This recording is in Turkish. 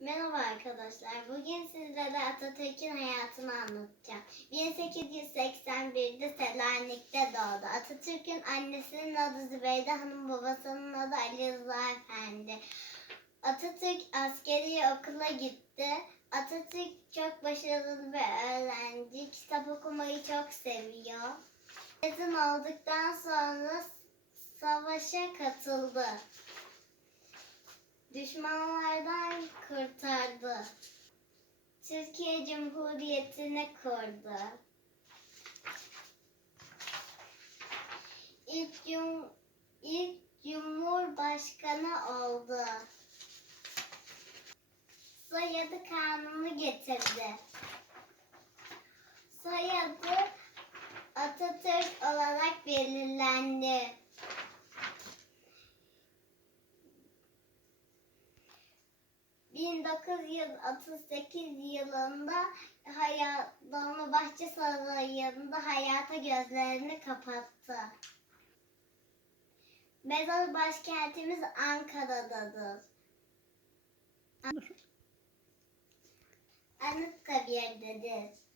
Merhaba arkadaşlar. Bugün sizlere Atatürk'ün hayatını anlatacağım. 1881'de Selanik'te doğdu. Atatürk'ün annesinin adı Zübeyde Hanım, babasının adı Ali Rıza Efendi. Atatürk askeri okula gitti. Atatürk çok başarılı bir öğrenci. Kitap okumayı çok seviyor. Mezun olduktan sonra savaşa katıldı düşmanlardan. Türkiye Cumhuriyeti'ni kurdu. İlk, cum ilk Cumhurbaşkanı oldu. Soyadı kanunu getirdi. Soyadı Atatürk olarak belirlendi. ...1938 yılında hayat, Dolmabahçe Sarayı'nda hayata gözlerini kapattı. Mezar başkentimiz Ankara'dadır. Anıtkabir'dedir.